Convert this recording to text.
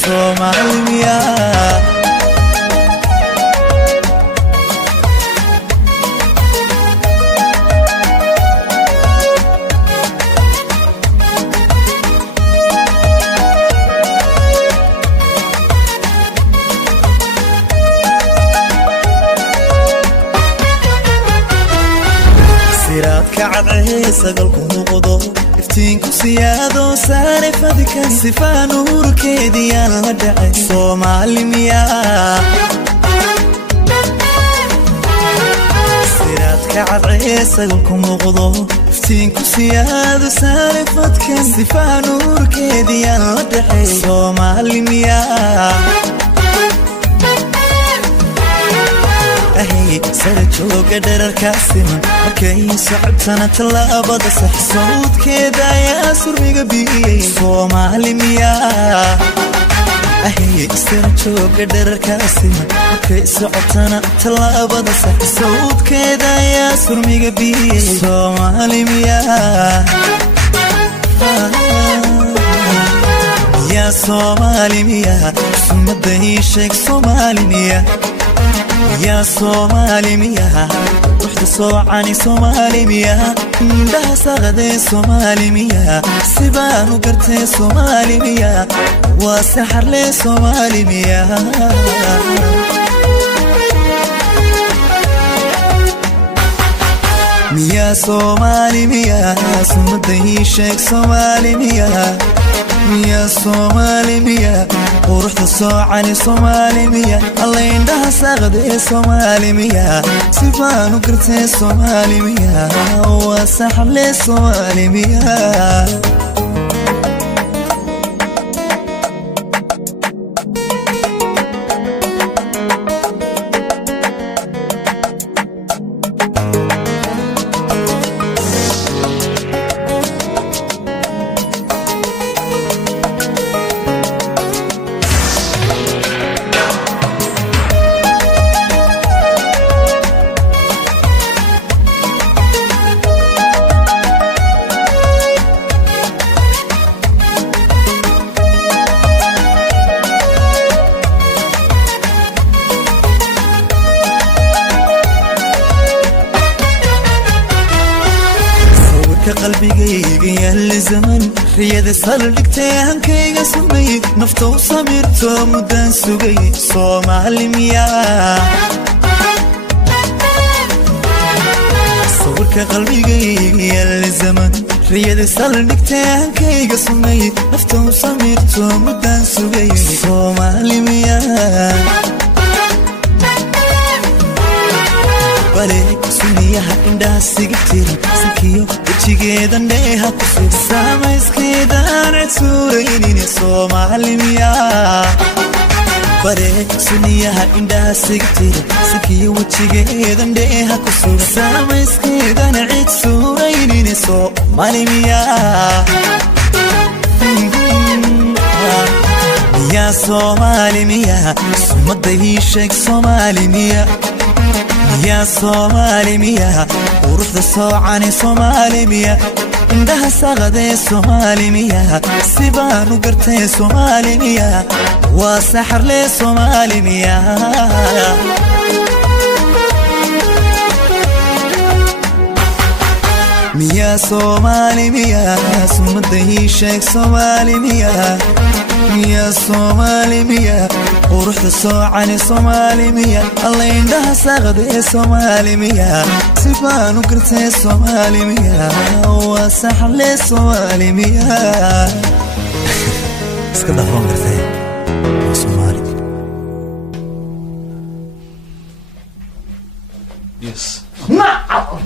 Somali Miyaa siraadka cadceesagalku muuqdo iftiinku siyaado saare fadka sifaa nuurkeediyaan la dhacay Somali Miyaa siraadka cadceesagalku muuqdo iftiinku siyaado saare fadka sifaa nuurkeediyaan la dhacay Somali Miyaa sare jooga dherarka siman markay socotana tallaabada sax sawdkeeda ayaa surmiga biyey Somali Miyaa sare jooga dherarka siman markay socotana tallaabada sax sawdkeeda ayaa surmiga biyey Somali Miyaa yaa Somali Miyaa sunnada ii sheeg Somali Miyaa يا Somali Miyaa وحدة صوعني Somali Miyaa ده صغدي Somali Miyaa سبانو قرتي Somali Miyaa وسحر لي Somali Miyaa يا Somali Miyaa سمدي شيك Somali Miyaa يا Somali Miyaa وروحت صوعني Somali Miyaa الله يندها ساغدي Somali Miyaa سيفانو قرتي Somali Miyaa وسحر لي Somali Miyaa qalbigayga yaal zaman riyada saldhigtay hankayga sumay nafta u samirto mudan sugay Somali Miyaa sawirka qalbigayga yaal zaman riyada saldhigtay hankayga sumay nafta u samirto mudan sugay Somali Miyaa عليك سنيها عندها سكتير سكيو وجهيدا نيها كسر سامس كده أنا توريني Somali Miyaa عليك سنيها عندها سكتير سكيو وجهيدا نيها كسر سامس كده أنا توريني Somali Miyaa يا Somali Miyaa سمدي شيك Somali Miyaa يا Somali Miyaa وروحت صوعني Somali Miyaa عندها صغدي Somali Miyaa سيبانو قرتي Somali Miyaa وسحر لي Somali Miyaa يا Somali Miyaa سمدي شيك Somali Miyaa يا Somali Miyaa وروحت صوعني Somali Miyaa الله يندها ساغدي Somali Miyaa سيبانو قرتي Somali Miyaa وسحر لي Somali Miyaa اسكت دفعون قرتي Somali Yes. نعم